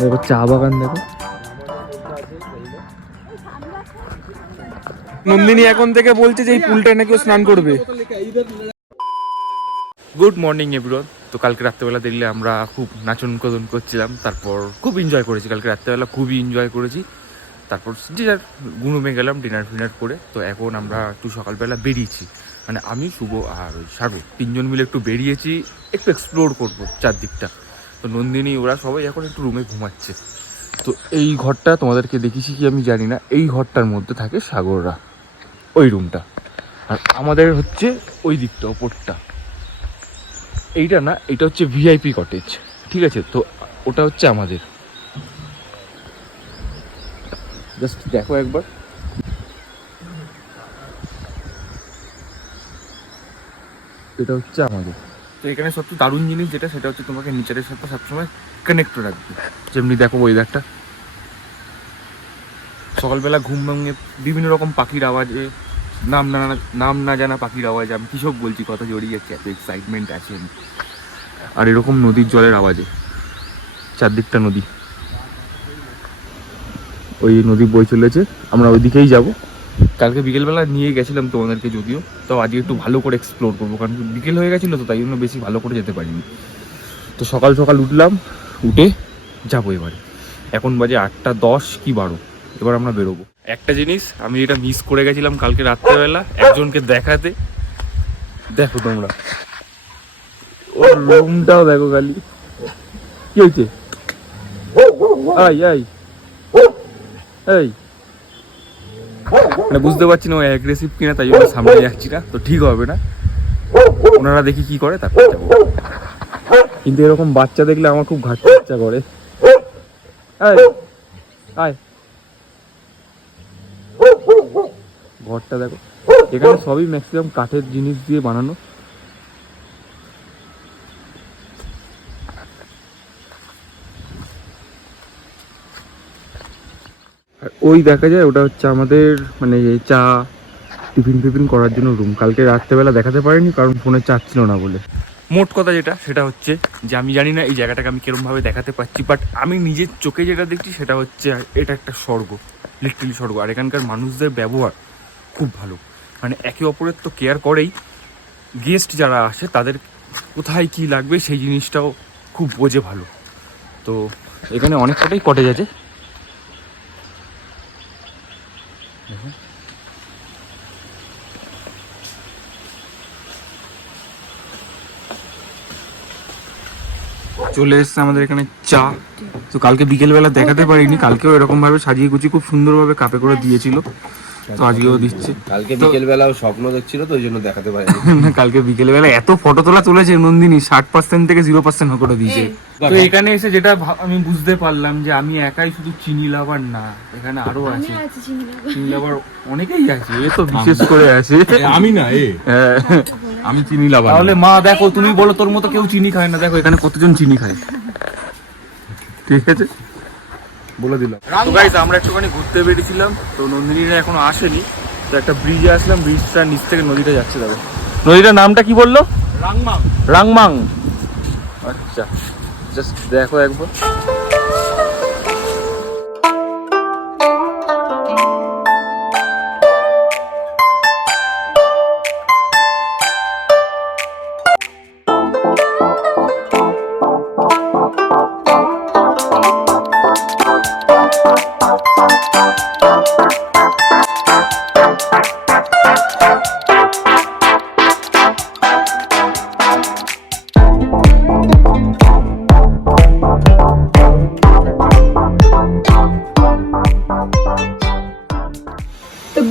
দেখো চা বাগান, দেখো নন্দিনী এখন থেকে বলছে যে এই পুলটায় নাকি ও স্নান করবে। Good morning everyone. তো কালকে রাত্রেবেলা দেখলে আমরা খুব নাচন কদন করছিলাম, তারপর খুব এনজয় করেছি। কালকে রাত্রেবেলা খুবই এনজয় করেছি। তারপর যে যার রুমে গেলাম ডিনার ফিনার করে। তো এখন আমরা একটু সকালবেলা বেরিয়েছি, মানে আমি শুভ আর ওই সাগর তিনজন মিলে একটু বেরিয়েছি, একটু এক্সপ্লোর করবো চারদিকটা। তো নন্দিনী ওরা সবাই এখন একটু রুমে ঘুমাচ্ছে। তো এই ঘরটা তোমাদেরকে দেখিয়েছি কি আমি জানি না, এই ঘরটার মধ্যে থাকে সাগররা, ওই রুমটা। আর আমাদের হচ্ছে ওই দিকটা ওপরটা, এইটা না, এটা হচ্ছে ভিআইপি কটেজ, ঠিক আছে? তো ওটা হচ্ছে আমাদের। জাস্ট দেখো একবার, এটা হচ্ছে আমাদের। তো এখানে সবচেয়ে দারুণ জিনিস যেটা, সেটা হচ্ছে তোমাকে নেচারের সাথে সবসময় কানেক্ট রাখবে। যেমনি দেখো ওয়েদারটা, সকালবেলা ঘুম ভাঙে বিভিন্ন রকম পাখির আওয়াজে, নাম না জানা পাখির আওয়াজ, আমি কী সব বলছি, কথা জড়িয়ে যাচ্ছে, এত এক্সাইটমেন্ট আছে। আর এরকম নদীর জলের আওয়াজে, চারদিকটা নদী, ওই নদী বই চলেছে, আমরা ওইদিকেই যাব। কালকে বিকেলবেলা নিয়ে গেছিলাম তোমাদেরকে যদিও, তো আজকে একটু ভালো করে এক্সপ্লোর করবো, কারণ বিকেল হয়ে গেছিলো তো তাই জন্য বেশি ভালো করে যেতে পারিনি। তো সকাল সকাল উঠলাম, উঠে যাবো এবারে। এখন বাজে 8:10 কি 12, এবার আমরা বেরোবো। একটা জিনিস আমি এটা মিস করে গেছিলাম কালকে রাত্রেবেলা একজনকে দেখাতে, দেখো তোমরা ওর রুমটাও দেখো খালি। কি হয়েছে? আই আই এই মানে বুঝতে পারছি না ও অ্যাগ্রেসিভ কিনা, তাই জন্য সামনে যাচ্ছি না, তো ঠিক হবে না, ওনারা দেখি কি করে তারপর যাবো। কিন্তু এরকম বাচ্চা দেখলে আমার খুব ঘাটতে ইচ্ছা করে। আয়, ঘরটা দেখো, এখানে সবই ম্যাক্সিমাম কাঠের জিনিস দিয়ে বানানো। আর ওই দেখা যায় ওটা হচ্ছে আমাদের মানে চা টিফিন করার জন্য রুম। কালকে রাত্রেবেলা দেখাতে পারিনি কারণ ফোনে চার্জ ছিল না বলে। মোট কথা যেটা, সেটা হচ্ছে যে আমি জানি না এই জায়গাটাকে আমি কিরমভাবে দেখাতে পারছি, বাট আমি নিজের চোখে যেটা দেখছি সেটা হচ্ছে এটা একটা স্বর্গ, লিটারালি স্বর্গ। আর এখানকার মানুষদের ব্যবহার খুব ভালো, মানে একে অপরের তো কেয়ার করেই, গেস্ট যারা আসে তাদের কোথায় কি লাগবে সেই জিনিসটাও খুব বোঝে ভালো। তো এখানে অনেক কটাই কটেজ আছে। চলে এসছে আমাদের এখানে চা। তো কালকে বিকেলবেলা দেখাতে পারিনি, কালকেও এরকম ভাবে সাজিয়ে গুছিয়ে খুব সুন্দরভাবে কাপে করে দিয়েছিল, তো আজকেও দিচ্ছে। কালকে বিকেলবেলাও স্বপ্ন দেখছিল তো ওই জন্য দেখাতে পারিনি। কালকে বিকেলবেলা এত ফটো তোলা চলেছে নন্দিনী, 60% থেকে 0% করে দিয়েছে। তো এখানে এসে যেটা আমি বুঝতে পারলাম যে আমি একাই শুধু চিনি লাভার না, এখানে আরো আছে চিনি লাভার, অনেকেই আছে, এ তো বিশেষ করে আছে। আমি না আমি চিনি লাভার। তাহলে মা দেখো, তুমি বলো তোর মতো কেউ চিনি খায় না, দেখো এখানে কতজন চিনি খায়, ঠিক আছে বলে দিলাম। তো গাইস আমরা একটুখানি ঘুরতে বেরিয়েছিলাম, তো নন্দিনীরা এখনো আসেনি। তো একটা ব্রিজে আসলাম, ব্রিজটার নিচ থেকে নদীটা যাচ্ছে। দেখো নদীটার নামটা কি বললো? রাংমাং। আচ্ছা, জাস্ট দেখো একবার।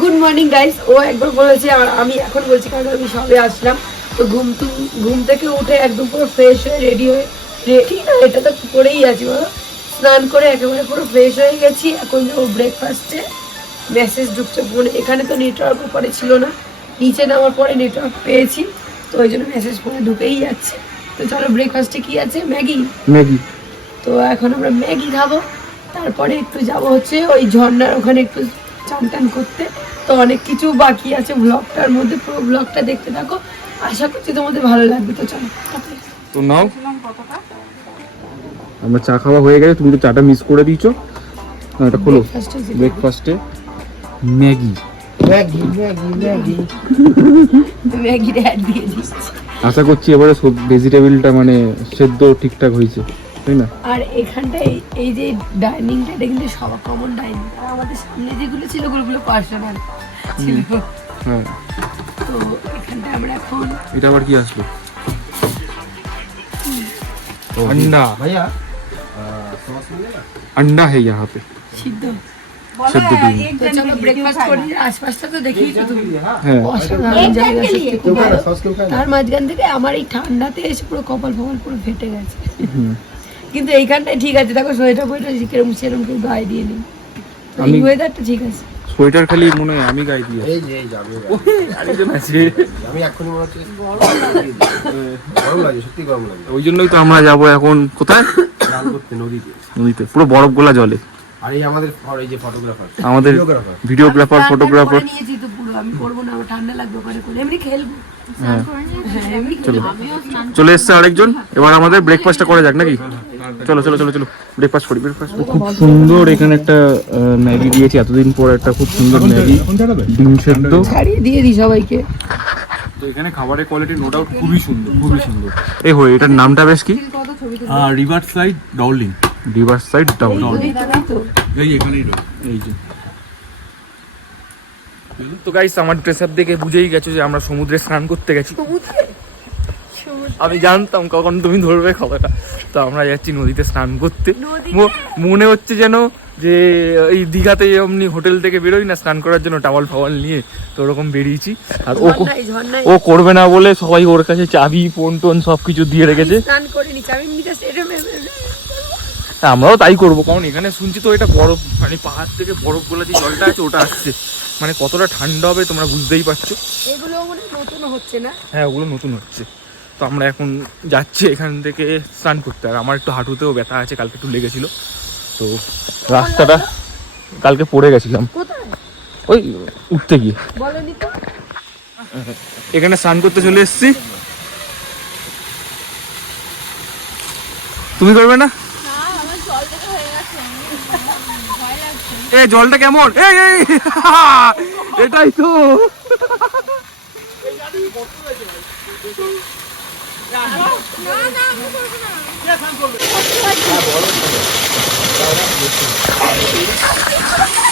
Good morning guys. ও একবার বলেছে আর আমি এখন বলছি, কারণ আমি সবে আসলাম। তো ঘুম থেকে উঠে একদম পুরো ফ্রেশ হয়ে রেডি না, এটা তো করেই আছি বলো, স্নান করে একেবারে পুরো ফ্রেশ হয়ে গেছি। এখন যাবো ব্রেকফাস্টে। মেসেজ ঢুকছে ফোনে, এখানে তো নেটওয়ার্ক উপরে ছিল না, নিচে নামার পরে নেটওয়ার্ক পেয়েছি, তো ওই জন্য মেসেজ ফোনে ঢুকেই যাচ্ছে। তো চলো ব্রেকফাস্টে কি আছে? ম্যাগি। তো এখন আমরা ম্যাগি খাবো, তারপরে একটু যাবো হচ্ছে ওই ঝর্ণার ওখানে একটু চান টান করতে, তো অনেক কিছু বাকি আছে ব্লগটার মধ্যে, পুরো ব্লগটা দেখতে থাকো, আশা করছি তোমাদের ভালো লাগবে। তো চলো তো নাও, আমরা চা খাওয়া হয়ে গেছে, তুমি তো চাটা মিস করে দিয়েছো। এটা খোলো। ব্রেকফাস্টে ম্যাগি ম্যাগির অ্যাড দিয়ে দিচ্ছি। আশা করছি এবারে ভেজিটেবলটা মানে সেদ্ধ ঠিকঠাক হয়েছে, তাই না? আর এখানটায় এই যে ডাইনিংটা, এটা কিন্তু সবার কমন ডাইনিং, আর আমাদের সামনে যেগুলো ছিল ওগুলো পার্সোনাল ছিল। হ্যাঁ, তো এখানটায় আমরা এখন এটা আবার কি আসলো? अंडा भैया अंडा है यहाँ पे, সিদ্ধ। सिद्ध डिम। তো চলো ব্রেকফাস্ট করি, আশপাশটা তো দেখেইছো তুমি, হ্যাঁ, অসাধারণ জায়গা, সত্যি খুব ভালো। তার মাঝখান থেকে আমার এই ঠান্ডাতে এসে পুরো কপাল ফপাল পুরো ফেটে গেছে। কিন্তু এইখানটায় ঠিক আছে, দেখো সোয়েটার ফোয়েটার সেরকম কেউ গায়ে দিয়ে নেই, এই ওয়েদারটা ঠিক আছে। সোয়েটার খালি মনে হয় আমি গায়ে দিয়ে এই যে এই যাবে আরেকজন আছে। আমি এক্ষুনি মনে হচ্ছে গরম লাগে, সত্যি গরম লাগে। ওই জন্যই তো আমরা যাবো এখন কোথায়? স্নান করতে নদীতে। নদীতে, পুরো বরফ গোলা জলে। আর এই আমাদের এই যে ফটোগ্রাফার, আমাদের ভিডিওগ্রাফার, ভিডিওগ্রাফার, আমি ফটোগ্রাফার। ঠান্ডা নিয়েছি তো পুরো, আমি করবো না, আমার ঠান্ডা লাগবে ওখানে করে, এমনি খেলবো। হ্যাঁ, হ্যাঁ, এমনি চলো, খেলবো। চলে এসছে আরেকজন। এবার আমাদের ব্রেকফাস্টটা করে যাক নাকি? চলো চলো চলো চলো, ব্রেকফাস্ট করি। ব্রেকফাস্ট খুব সুন্দর, এখানে একটা ম্যাগি দিয়েছি, এতদিন পর একটা খুব সুন্দর ম্যাগি, ডিম সেদ্ধ। ছাড়িয়ে দিয়ে দিই সবাইকে। তো এখানে খাবারের কোয়ালিটি নো ডাউট খুবই সুন্দর, খুবই সুন্দর। এই হয়ে এটার নামটা বেশ কি? রিভার সাইড ডাউলিং। River side down. তো এই এখানেই এই যে, তো গাইস আমার ড্রেস আপ দেখে বুঝেই গেছো যে আমরা সমুদ্রে স্নান করতে গেছি। আমি জানতাম কখন তুমি ধরবে খবরটা। তো আমরা যাচ্ছি নদীতে স্নান করতে। মনে হচ্ছে যেন যে এই দীঘাতে এমনি হোটেল থেকে বেরোই না স্নান করার জন্য টাওয়াল ফাওয়াল নিয়ে, তো ওরকম বেরিয়েছি। আর ও করবে না বলে সবাই ওর কাছে চাবি, ফোন টোন সবকিছু দিয়ে রেখেছে। স্নান করে নিচ্ছি আমি, এমনি আমরাও তাই করবো, কারণ এখানে শুনছি তো এটা বরফ, মানে পাহাড় থেকে বরফ গোলা যে জলটা আছে ওটা আসছে, মানে কতটা ঠান্ডা হবে তোমরা বুঝতেই পারছো। এগুলো মানে নতুন হচ্ছে না? হ্যাঁ, ওগুলো নতুন হচ্ছে। তো আমরা এখন যাচ্ছি এখান থেকে স্নান করতে। আর আমার একটু হাঁটুতেও ব্যথা আছে, কালকে একটু লেগেছিল। তো রাস্তাটা কালকে পড়ে গেছিলাম কোথায় ওই উঠতে গিয়ে। বলেনি তো। এখানে স্নান করতে চলে এসেছি। তুমি করবে না? এ জলটা কেমন? এই এই এটাই তো।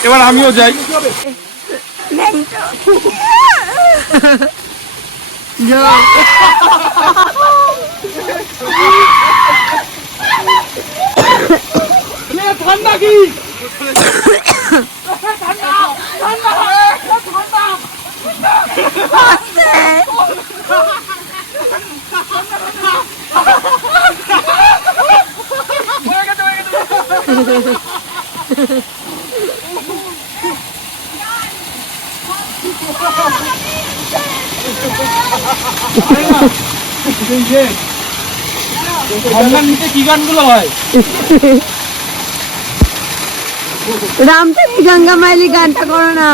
এবার আমিও যাই। ঠান্ডা কি? ঠান্ডার নিচে কি গানগুলো হয়? রামটানি গঙ্গা মাইলি গানটা করো না।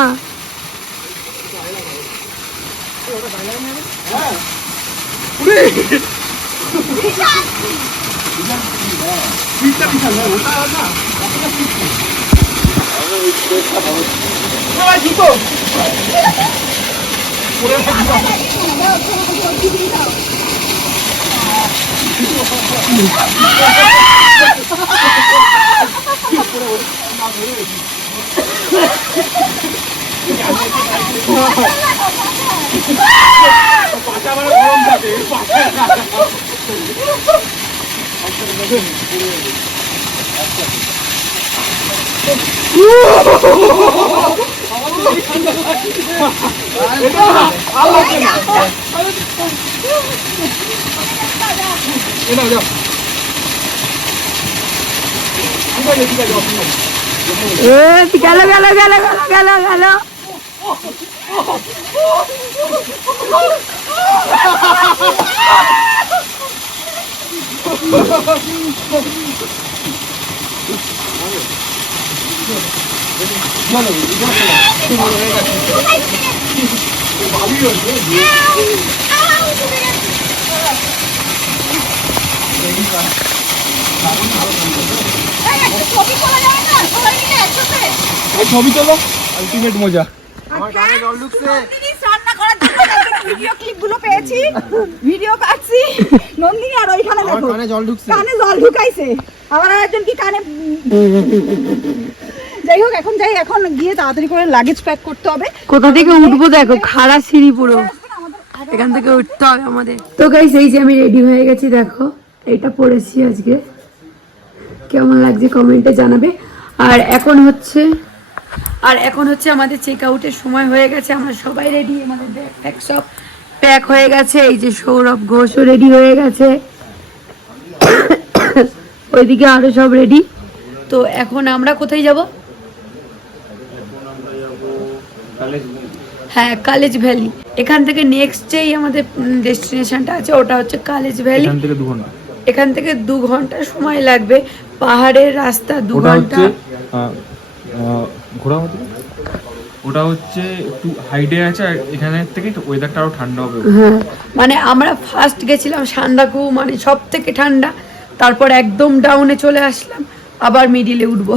গেল গেল গেল গেল গেল গেল। ছবি তোলো, আলটিমেট মজা। আমার কানে জল ঢুকছে। রান্না করার জন্য ভিডিও ক্লিপগুলো পেয়েছি, ভিডিও কাটছি। নন্দিনী আর ওইখানে আমার দেখো কানে জল ঢুকছে। কানে জল ঢুকাইছে। আবার একজন কি কানে যাই হোক এখন গিয়ে তাড়াতাড়ি করে লাগেজ প্যাক করতে হবে। কোথা থেকে উঠবো দেখো, খাড়া সিঁড়ি পুরো, এখান থেকে উঠতে হবে আমাদের। তো গাইস এই যে আমি রেডি হয়ে গেছি, দেখো এটা পরেছি আজকে, কেমন লাগছে কমেন্টে জানাবে। আর এখন হচ্ছে আমাদের চেক আউটের সময় হয়ে গেছে, আমরা সবাই রেডি, আমাদের ব্যাগ প্যাক সব প্যাক হয়ে গেছে। এই যে সৌরভ ঘোষও রেডি হয়ে গেছে, ওইদিকে আরো সব রেডি। তো এখন আমরা কোথায় যাব? হ্যাঁ, কালেজ ভ্যালি। এখান থেকে নেক্সট যেই আমাদের ডেস্টিনেশনটা আছে ওটা হচ্ছে কালেজ ভ্যালি। এখান থেকে 2 ঘন্টা সময় লাগবে, পাহাড়ের রাস্তা 2 ঘন্টা। ঘোড়ামাটি ওটা হচ্ছে একটু হাইডে আছে, আর এখানে থেকে ওয়েদারটা আরো ঠান্ডা হবে। হ্যাঁ, মানে আমরা ফার্স্ট গেছিলাম সান্দাকু, মানে সব থেকে ঠান্ডা, তারপর একদম ডাউনে চলে আসলাম, আবার মিডিলে উঠবো।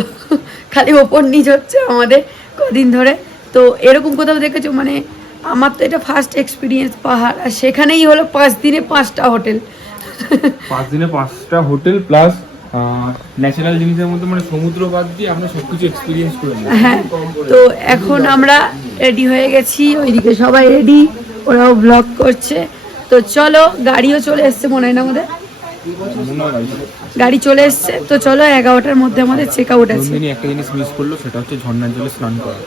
খালি ওপর নিচ হচ্ছে আমাদের কদিন ধরে। তো এরকম কোথাও দেখেছো? মানে আমার তো এটা ফার্স্ট এক্সপিরিয়েন্স পাহাড়, আর সেখানেই হলো 5 দিনে 5টা হোটেল। 5 দিনে 5টা হোটেল প্লাস ন্যাচারাল জিনিসের মধ্যে, মানে সমুদ্র বাদ দিয়ে আমরা সবকিছু এক্সপিরিয়েন্স করে নিই। হ্যাঁ, তো এখন আমরা রেডি হয়ে গেছি, ওইদিকে সবাই রেডি, ওরাও ব্লগ করছে। তো চলো, গাড়িও চলে এসছে মনে হয় না আমাদের, গাড়ি চলে এসছে। তো চলো, 11টার মধ্যে আমাদের চেক আউট আছে। নন্দিনী একটা জিনিস মিস করলো, সেটা হচ্ছে ঝর্ণার জলে স্নান করা।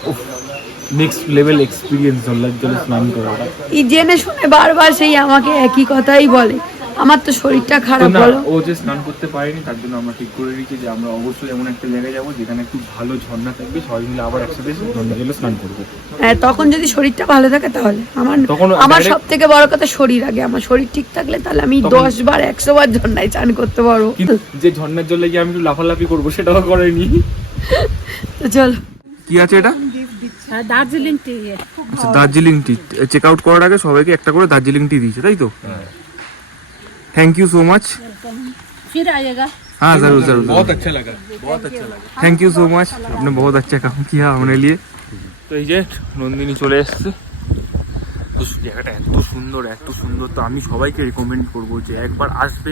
নেক্সট লেভেল এক্সপিরিয়েন্স ঝর্ণার জলে স্নান করা। এই জেনে শুনে বারবার সেই আমাকে একই কথাই বলে, আমার তো শরীরটা খারাপ। বলো, ও যে স্নান করতে পারেনি, তার জন্য আমরা ঠিক করে রেখেছি যে আমরা অবশ্যই এমন একটা জায়গায় যাবো যেখানে একটু ভালো ঝর্ণা থাকবে, সবাই মিলে আবার একসাথে ঝর্ণা জলে স্নান করবো। হ্যাঁ, তখন যদি শরীরটা ভালো থাকে তাহলে আমার সব থেকে বড় কথা শরীর আগে। আমার শরীর ঠিক থাকলে তাহলে আমি 10 বার 100 বার ঝর্ণায় চান করতে পারবো। কিন্তু যে ঝর্ণার জলে গিয়ে আমি একটু লাফালাফি করবো, সেটাও করেনি। তো চলো, কি আছে এটা? দার্জিলিং টি। আচ্ছা, দার্জিলিং টি। চেক আউট করার আগে সবাইকে একটা করে দার্জিলিং টি দিয়েছে, তাই তো? Thank you so much. फिर आएगा। हाँ जरूर जरूर, बहुत अच्छा लगा, बहुत अच्छा लगा। थैंक यू सो मच, आपने बहुत अच्छा काम किया हमारे लिए। তো এই যে নন্দিনী চলে এসছে। তো জায়গাটা এত সুন্দর, তো আমি সবাইকে রেকমেন্ড করবো যে একবার আসবে,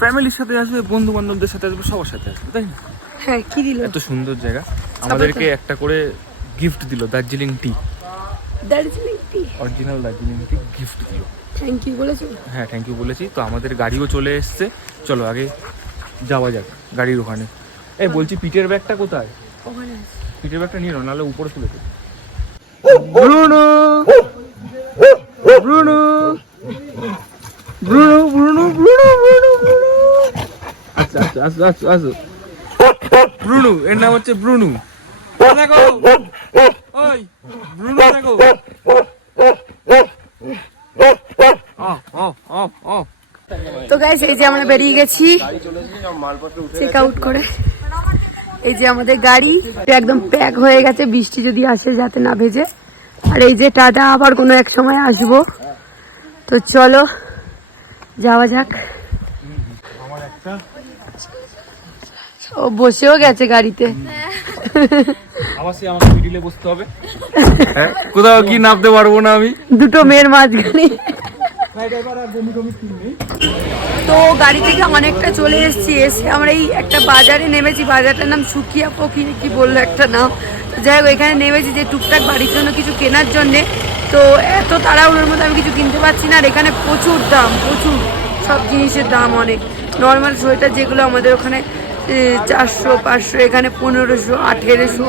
ফ্যামিলির সাথে আসবে, বন্ধু বান্ধবদের সাথে আসবে, সবার সাথে আসবে, তাই না? হ্যাঁ, কি দিল? এত সুন্দর জায়গা। আমাদেরকে একটা করে গিফট দিল, দার্জিলিং টি, দার্জিলিং টি, অরিজিনাল দার্জিলিং টি গিফট দিল। থ্যাংক ইউ বলেছো? হ্যাঁ, থ্যাংক ইউ বলেছি। তো আমাদের গাড়িও চলে এসছে, চলো আগে যাওয়া যাক গাড়ির ওখানে। এই বলছি, পিঠের ব্যাগটা কোথায়? ওখানে আছে। পিঠের ব্যাগটা নিয়ে নাও, নাহলে উপরে তুলে দেবো। Bruno Bruno Bruno Bruno Bruno Bruno Bruno আচ্ছা আচ্ছা আসো আসো আসো। ব্রুনো, এর নাম হচ্ছে ব্রুনো। দেখো, ওই ব্রুনো দেখো। তো গাইস, এই যে আমরা বেরিয়ে গেছি চেক আউট করে। এই যে আমাদের গাড়ি একদম প্যাক হয়ে গেছে, বৃষ্টি যদি আসে যাতে না ভেজে। আর এই যে টাটা, আবার কোনো এক সময় আসবো। তো চলো যাওয়া যাক। ও বসেও গেছে গাড়িতে। আমাকে মিডিলে বসতে হবে, কোথাও কি নামতে পারবো না আমি, দুটো মেয়ের মাঝখানে। তো গাড়ি থেকে অনেকটা চলে এসেছি, এসে আমরা এই একটা বাজারে নেমেছি, বাজারটার নাম সুকিয়া পকি কি বললো একটা নাম। তো যাই হোক, এখানে নেমেছি যে টুকটাক বাড়ির জন্য কিছু কেনার জন্যে। তো এত তাড়াহুড়োর মধ্যে আমি কিছু কিনতে পারছি না, আর এখানে প্রচুর দাম, প্রচুর সব জিনিসের দাম অনেক। নর্মাল সোয়েটার যেগুলো আমাদের ওখানে 400-500, এখানে 1500-1800।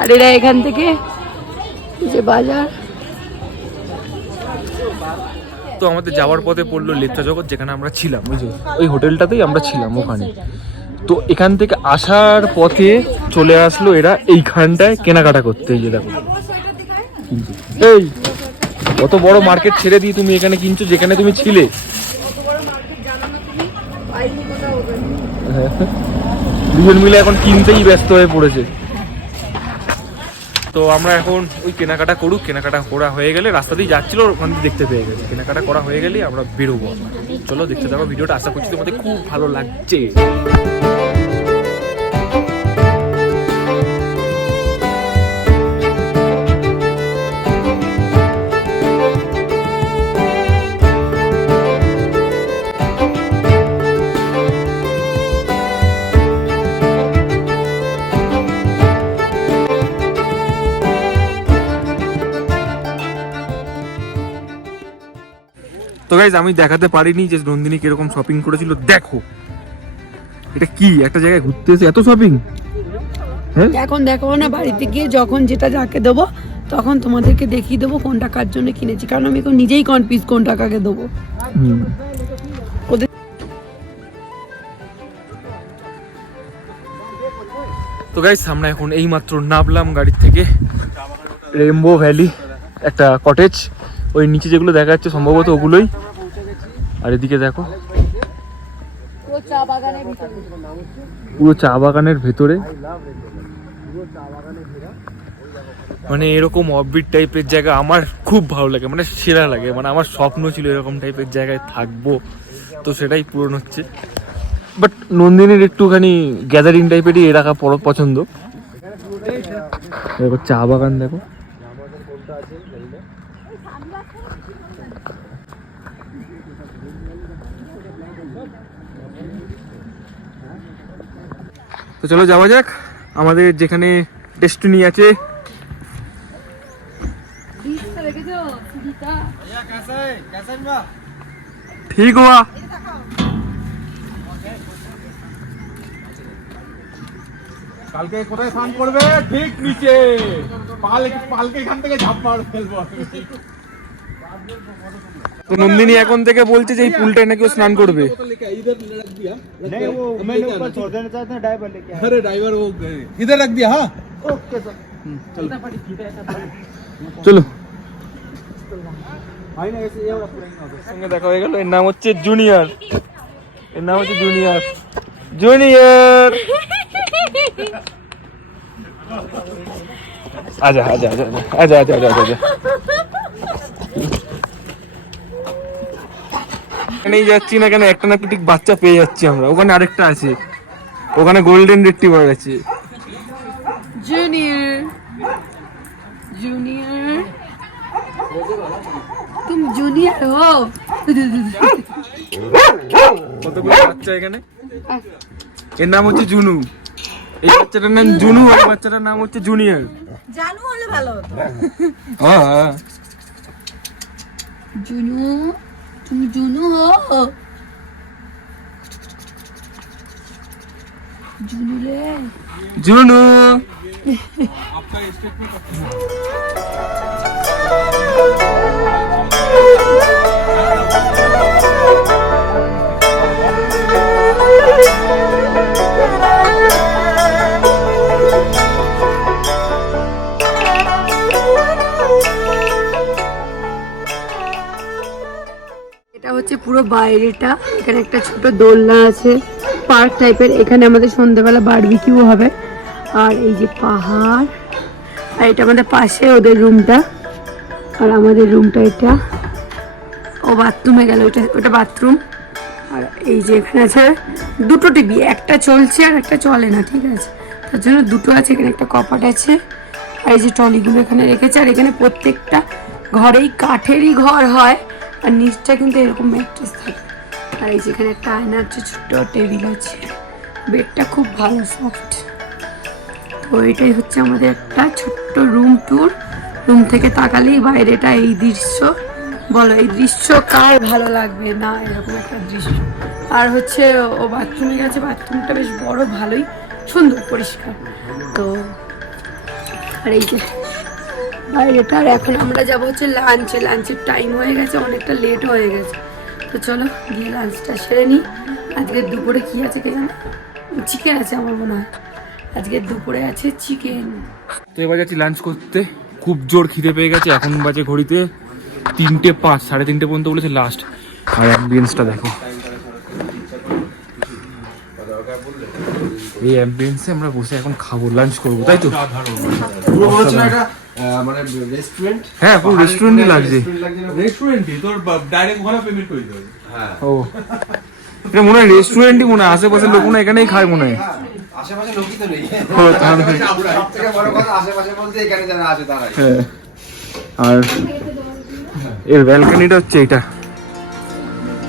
আর এরা এখান থেকে যে বাজার। তো আমাদের যাওয়ার পথে পড়লো লেপচা জগৎ, যেখানে আমরা ছিলাম, ওই হোটেলটাতেই আমরা ছিলাম ওখানে। তো এখান থেকে আসার পথে চলে আসলো এরা এইখানটায় কেনাকাটা করতে। এই যে দেখো, এই কত বড় মার্কেট ছেড়ে দিয়ে তুমি এখানে কিনছো, যেখানে তুমি ছিলে। দুজন মিলে এখন কিনতেই ব্যস্ত হয়ে পড়েছে। তো আমরা এখন ওই কেনাকাটা করুক, কেনাকাটা করা হয়ে গেলে রাস্তাতেই যাচ্ছিল ওখান থেকে দেখতে পেয়ে গেছে, কেনাকাটা করা হয়ে গেলেই আমরা বেরোবো। চলো দেখতে থাকো ভিডিওটা, আশা করছি তোমাদের খুব ভালো লাগছে। তো গাইজ আমি দেখাতে পারিনি যে নন্দিনী কিরকম শপিং করেছিল। দেখো এটা কি, একটা জায়গায় ঘুরতে এসে এত শপিং। হ্যাঁ এখন দেখো না, বাড়িতে গিয়ে যখন যেটা যাকে দেবো তখন তোমাদেরকে দেখিয়ে দেবো কোনটা কার জন্য কিনেছি, কারণ আমি এখন নিজেই কনফিউজ কোনটা কাকে দেবো। তো গাইজ আমরা এখন এই মাত্র নামলাম গাড়ির থেকে, রেইনবো ভ্যালি একটা কটেজ, ওই নিচে যেগুলো দেখা যাচ্ছে সম্ভবত ওগুলোই। আর এদিকে দেখো পুরো চা বাগানের ভেতরে, মানে এরকম অফবিট টাইপের জায়গা আমার খুব ভালো লাগে, মানে সেরা লাগে। মানে আমার স্বপ্ন ছিল এরকম টাইপের জায়গায় থাকবো, তো সেটাই পূরণ হচ্ছে। বাট নন্দিনীর একটুখানি গ্যাদারিং টাইপেরই এলাকা পছন্দ। দেখো চা বাগান দেখো, তো চলো যাওয়া যাক আমাদের যেখানে ডেস্টিনি আছে। ঠিক হওয়া কালকে কোথায় স্নান করবে? ঠিক নিচে পালকে এখান থেকে ঝাঁপ মার ফেলবো। তো নন্দিনী এখন থেকে বলছে যে এই পুলটায় নাকি ও স্নান করবে। अरे ड्राइवर वो इधर रख दिया। हाँ ओके सर, চলো সঙ্গে দেখা হয়ে গেল। এর নাম হচ্ছে জুনিয়র, এর নাম হচ্ছে জুনিয়র। জুনিয়র আজা আজা আজা আজা আজা আজা আজা। এখানেই যাচ্ছি না কেন, একটা না ঠিক বাচ্চা পেয়ে যাচ্ছি আমরা। ওখানে আরেকটা আছে, ওখানে গোল্ডেন রিট্রিভার আছে। জুনিয়র জুনিয়র तुम जूनियर हो। কতগুলো বাচ্চা এখানে। এর নাম হচ্ছে জুনু, এই বাচ্চাটার নাম জুনু, আর বাচ্চাটার নাম হচ্ছে জুনিয়র। জানু হলে ভালো হতো। হ্যাঁ जुनू तुम जुनू हो। जुनू रे জুনু। এটা হচ্ছে পুরো বাইরেটা, এখানে একটা ছোট দোলনা আছে পার্ক টাইপের, এখানে আমাদের সন্ধ্যাবেলা বারবিকিউ হবে। আর এই যে পাহাড়, আর এটা আমাদের পাশে ওদের রুমটা, আর আমাদের রুমটা এটা। ও বাথরুমে গেল, ওটা বাথরুম। আর এই যে এখানে আছে দুটো টিভি, একটা চলছে আর একটা চলে না, ঠিক আছে, তার জন্য দুটো আছে। এখানে একটা কপাট আছে, আর এই যে ট্রলিগুলো এখানে রেখেছে। আর এখানে প্রত্যেকটা ঘরেই কাঠেরই ঘর হয়, আর নিচটা কিন্তু এরকম ম্যাট্রেস থাকে। আর এই যেখানে একটা আয়না আছে, ছোট্ট টেবিল আছে, বেডটা খুব ভালো সফট। তো এটাই হচ্ছে আমাদের একটা ছোট্ট রুম ট্যুর। রুম থেকে তাকালেই বাইরেটা এই দৃশ্য। বলো এই দৃশ্য কার ভালো লাগবে না, এরকম একটা দৃশ্য। আর হচ্ছে ও বাথরুমে গেছে, বাথরুমটা বেশ বড়, ভালোই সুন্দর পরিষ্কার। তো আর এই যে বাইরেটা। আর এখন আমরা যাবো হচ্ছে লাঞ্চে, লাঞ্চের টাইম হয়ে গেছে, অনেকটা লেট হয়ে গেছে। তো চলো গিয়ে লাঞ্চটা সেরে নিই। আজকে দুপুরে কি আছে কে জানে, চিকেন আছে আমার মনে হয়। আজকে দুপুরে আছে চিকেন। তো এবার যাচ্ছি লাঞ্চ করতে, খুব জোর খিদে পেয়ে গেছে। এখন বাজে ঘড়িতে 3:05, 3:30 পর্যন্ত বলেছে লাস্ট। আর অ্যাম্বিয়েন্সটা দেখো, এই অ্যাম্বিয়েন্সে আমরা বসে এখন খাবো, লাঞ্চ করবো, তাই তো? পুরো মনে হচ্ছে না এটা মানে রেস্টুরেন্ট? হ্যাঁ, পুরো রেস্টুরেন্টই লাগছে। রেস্টুরেন্টই তোর ডাইরেক্ট ওখানে পেমেন্ট করে দেবে। হ্যাঁ ও, এটা মনে হয় রেস্টুরেন্টই মনে হয়, আশেপাশের লোক মনে হয় এখানেই খায় মনে হয়। আশেপাশে লোকই তো নেই। ও, তাহলে সবথেকে বড় কথা আশেপাশে বলতে এখানে যারা আছে তারাই। হ্যাঁ। আর এর ব্যালকনিটা হচ্ছে এটা,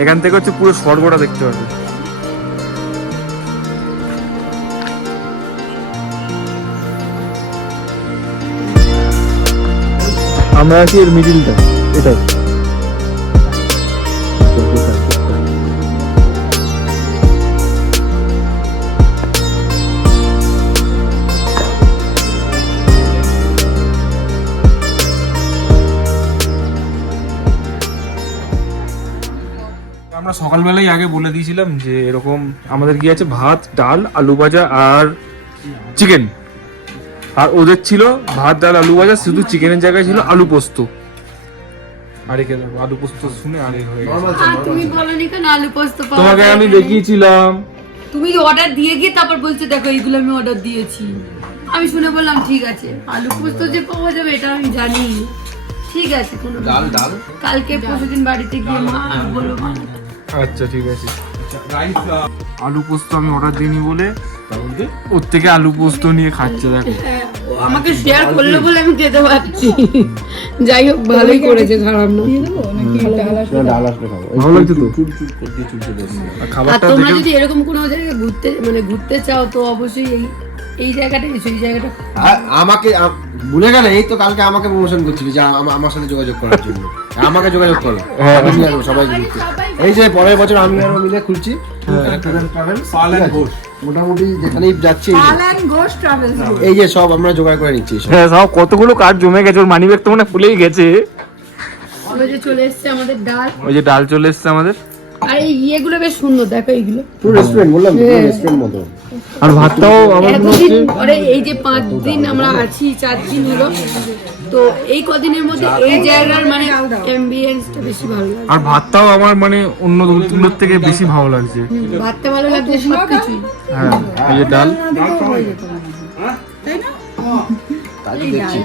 এখান থেকে হচ্ছে পুরো স্বর্গটা দেখতে পাবে। আমরা আছি এর মিডিলটা, এটাই। আমরা সকালবেলায় আগে বলে দিয়েছিলাম যে এরকম আমাদের কি আছে, ভাত, ডাল, আলু ভাজা আর চিকেন। আর ওদের ছিল ভাত, ডাল, আলু ভাজা, শুধু চিকেনের জায়গায় ছিল আলু পোস্ত। আরে কে দেখো, আলু পোস্ত শুনে আরে হয়ে গেছে। আর তুমি বলনি কেন আলু পোস্ত পাওয়া তোমাকে যায় আমি এখানে? দেখিয়েছিলাম। তুমি অর্ডার দিয়ে গিয়ে তারপর বলছো দেখো এইগুলো আমি অর্ডার দিয়েছি। আমি শুনে বললাম ঠিক আছে, আলু পোস্ত যে পাওয়া যাবে এটা আমি জানি। ঠিক আছে, কোনো ডাল ডাল কালকে পরশুদিন বাড়িতে গিয়ে মা বলবো বানাতে। আচ্ছা ঠিক আছে। রাইস আলু পোস্ত আমি অর্ডার দিইনি বলে ওর থেকে আলু পোস্ত নিয়ে খাচ্ছে, দেখো। হ্যাঁ, ও আমাকে শেয়ার করলো বলে আমি খেতে পারছি। যাই হোক, ভালোই করেছে, খারাপ না। ডাল আসলে খাবো। ভালো লাগছে তো? চুল চুল করতে চুল চলে আসছে। আর আর খাবারটা তোমরা দেখে যদি এরকম কোনো জায়গায় ঘুরতে চাও তো অবশ্যই এই জায়গাটা এসো, এই জায়গাটা আমাকে ভুলে গেলে, এই তো কালকে আমাকে প্রমোশন করছিলি যে আমার সাথে যোগাযোগ করার জন্য। আমাকে যোগাযোগ করো, আমি নিয়ে আসবো সবাই ঘুরতে। এই যে পরের বছর আমি আর ও মিলে খুলছি ট্রাভেল, পাল এন্ড ঘোষ। মোটামুটি যেখানেই যাচ্ছি এই যে- পাল এন্ড ঘোষ ট্রাভেলস। এই যে সব আমরা জোগাড় করে নিচ্ছি সব। হ্যাঁ, সব কতগুলো কার্ড জমে গেছে, ওর মানিব্যাগ তো মনে ফুলেই গেছে। ওই যে চলে এসছে আমাদের ডাল। ওই যে ডাল চলে এসছে আমাদের। আর এই ইয়েগুলো বেশ সুন্দর, দেখো এইগুলো। পুরো রেস্টুরেন্ট বললাম, পুরো রেস্টুরেন্ট মতো। আর ভাতটাও আমার মনে এতদিন হচ্ছে পরে এই যে 5 দিন আমরা আছি, 4 দিন হলো, তো এই কদিনের মধ্যে এই জায়গার মানে অ্যাম্বিয়েন্সটা বেশি ভালো লাগে। আর ভাতটাও আমার মানে অন্য দুটোর থেকে বেশি ভালো লাগছে। ভাতটা ভালো লাগছে সব কিছুই। হ্যাঁ, এই যে ডাল। তাই দেখছি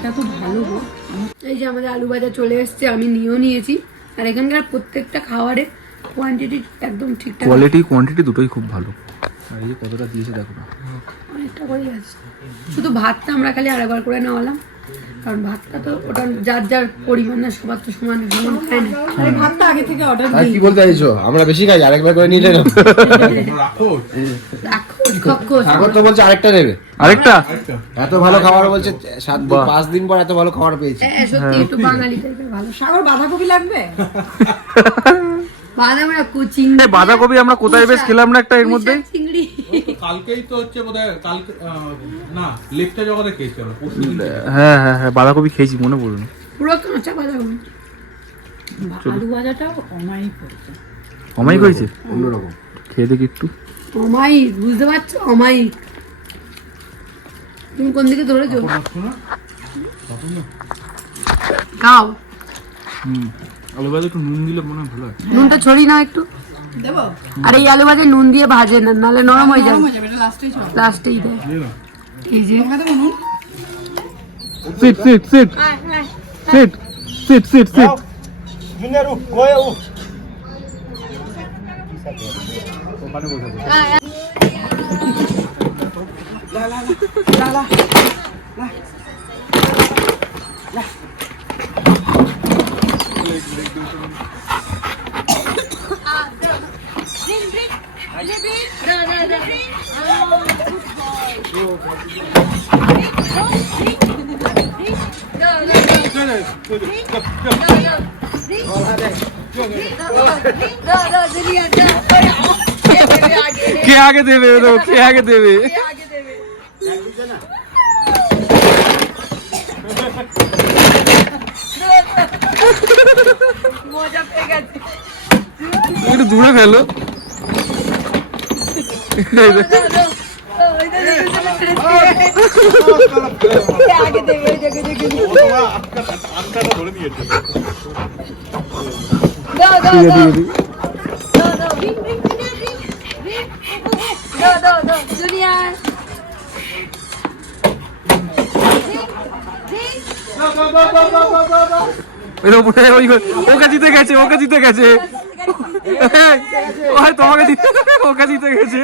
এই যে আমাদের আলু ভাজা চলে এসছে, আমি নিয়েও নিয়েছি। আর এখানকার প্রত্যেকটা খাবারের কোয়ান্টিটি একদম ঠিকঠাক, কোয়ালিটি কোয়ান্টিটি দুটোই খুব ভালো। আর এই যে কতটা দিয়েছে দেখো না। অনেকটা করেই আছে। শুধু ভাতটা আমরা খালি আরেকবার করে নেওয়ালাম, কারণ ভাতটা তো ওটা যার যার পরিমাণ না, সবার তো সমান সমান খায় না। আরে ভাতটা আগে থেকে অর্ডার আর কি বলতে চাইছো, আমরা বেশি খাই, আরেকবার করে নিলে না। রাখো ঠাকুর তো বলছে আরেকটা নেবে। আরেকটা এত ভালো খাবার বলছে, 7 দিন 5 দিন পর এত ভালো খাবার পেয়েছি। হ্যাঁ, সত্যি একটু বাঙালি টাইপের ভালো। সাগর বাঁধাকপি লাগবে? বাদাম আর কুচিং, এই বাঁধাকপি আমরা কোথায় বেশ খেলাম না একটা এর মধ্যে। চিংড়ি। কালকেই তো হচ্ছে বোধহয়, কালকে না লেকটা জগতে খেয়েছিল পরশুদিন। হ্যাঁ হ্যাঁ হ্যাঁ, বাঁধাকপি খেয়েছি, মনে পড়ুন। পুরো কাঁচা বাদাম। আলু ভাজাটাও অমায়িক হয়েছে। অমায়িক হয়েছে, অন্যরকম। খেয়ে দেখি একটু। অমায়িক, বুঝতে পারছো? অমায়িক। তুমি কোন দিকে ধরেছো? খাও। আলু ভাজা একটু নুন দিলে মনে হয় ভালো হয়। নুনটা ছড়ি না একটু। দেবো? আর এই আলু ভাজা নুন দিয়ে ভাজে না, নাহলে নরম হয়ে যায়, গরম হয়ে যাবে, এটা লাস্টেই চল। লাস্টেই দেয়। এই যে তোমাকে দেবো নুন? Seat seat seat seat seat seat seat. কে আগে দেবে, কে আগে দেবে? একটু দূরে ফেলো। জুনিয়র ওই উপরে ওকে জিতে গেছে, ওকে জিতে গেছে, তোমাকে জিতে, ওকে জিতে গেছে।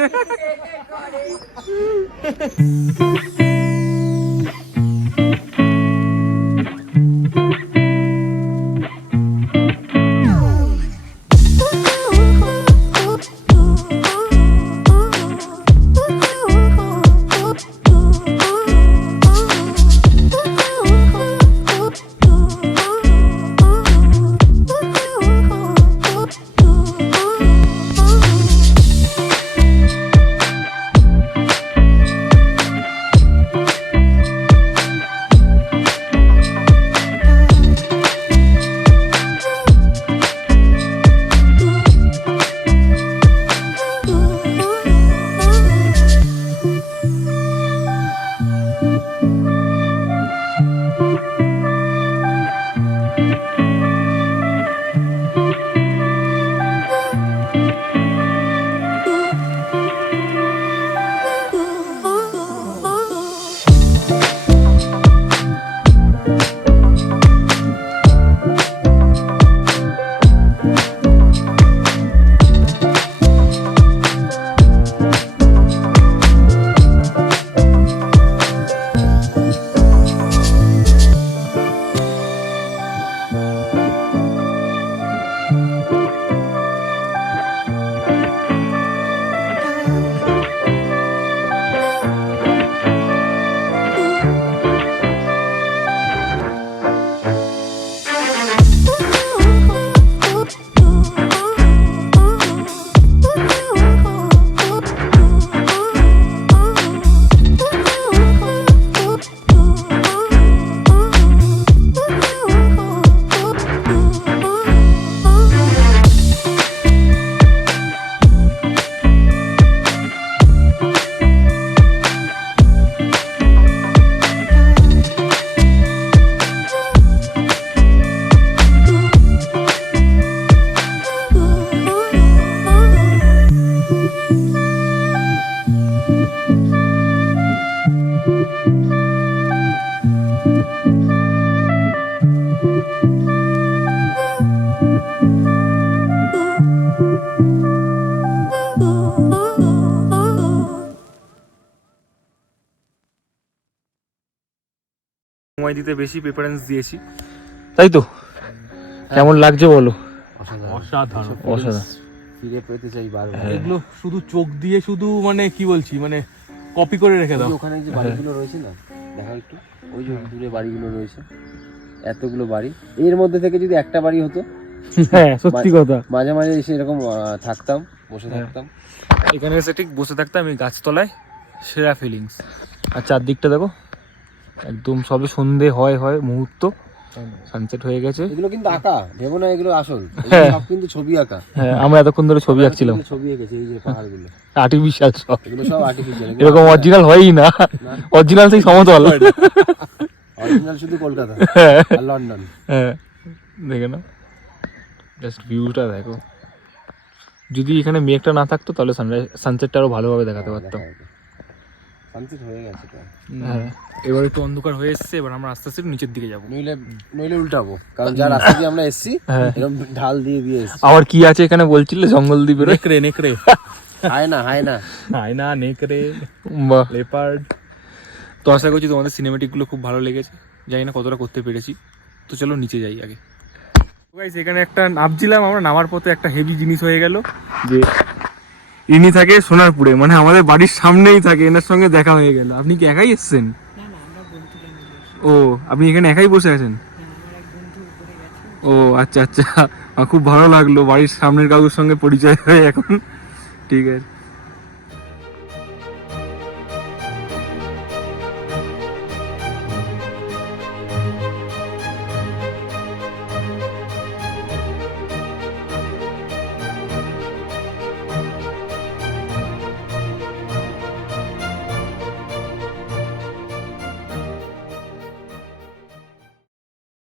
সময় দিতে বেশি প্রেফারেন্স দিয়েছি, তাই তো? কেমন লাগছে বলো? অসাধারণ, অসাধারণ। ফিরে পেতে চাই বারবার। এগুলো শুধু চোখ দিয়ে শুধু মানে কি বলছি, মানে কপি করে রেখে দাও। ওখানে যে বাড়িগুলো রয়েছে না, দেখা একটু ওই যে দূরে বাড়িগুলো রয়েছে, এতগুলো বাড়ি, এর মধ্যে থেকে যদি একটা বাড়ি হতো, হ্যাঁ সত্যি কথা, মাঝে মাঝে এসে এরকম থাকতাম, বসে থাকতাম। এখানে এসে ঠিক বসে থাকতাম এই গাছতলায়, সেরা ফিলিংস। আর চারদিকটা দেখো, একদম সবে সন্ধে হয় মুহূর্ত, সানসেট হয়ে গেছে। এগুলো কিন্তু আঁকা, ভেবো না এগুলো আসল, সব কিন্তু ছবি আঁকা। হ্যাঁ আমরা এতক্ষণ ধরে ছবি আঁকছিলাম, ছবি এঁকেছে এই যে পাহাড়গুলো, আর্টিফিশিয়াল সব, এগুলো সব আর্টিফিশিয়াল, এরকম অরিজিনাল হয়ই না, অরিজিনাল সেই সমতল। অরিজিনাল শুধু কলকাতা আর লন্ডন। হ্যাঁ দেখে না, জাস্ট ভিউটা দেখো। যদি এখানে মেঘটা না থাকতো তাহলে সানসেটটা আরো ভালোভাবে দেখাতে পারতাম। সানসেট হয়ে গেছে তো। হ্যাঁ এবার একটু অন্ধকার হয়ে এসছে, এবার আমরা আস্তে আস্তে নিচের দিকে যাবো। নইলে উল্টাবো, কারণ যা রাস্তা দিয়ে আমরা এসছি এরকম ঢাল দিয়ে এসছি। আবার কি আছে এখানে বলছিলে? জঙ্গল দ্বীপের নেকড়ে হায়না নেকড়ে, বাহ, লেপার্ড। তো আশা করছি তোমাদের সিনেমেটিকগুলো খুব ভালো লেগেছে, জানি না কতটা করতে পেরেছি। তো চলো নিচে যাই আগে। গাইস এখানে একটা নামছিলাম আমরা, নামার পথে একটা হেভি জিনিস হয়ে গেল যে ইনি থাকে সোনারপুরে, মানে আমাদের বাড়ির সামনেই থাকে, এনার সঙ্গে দেখা হয়ে গেল। আপনি কি একাই এসেছেন? ও আপনি এখানে একাই বসে আছেন? ও আচ্ছা আচ্ছা, খুব ভালো লাগলো বাড়ির সামনের কাকুর সঙ্গে পরিচয় হয়ে এখন। ঠিক আছে।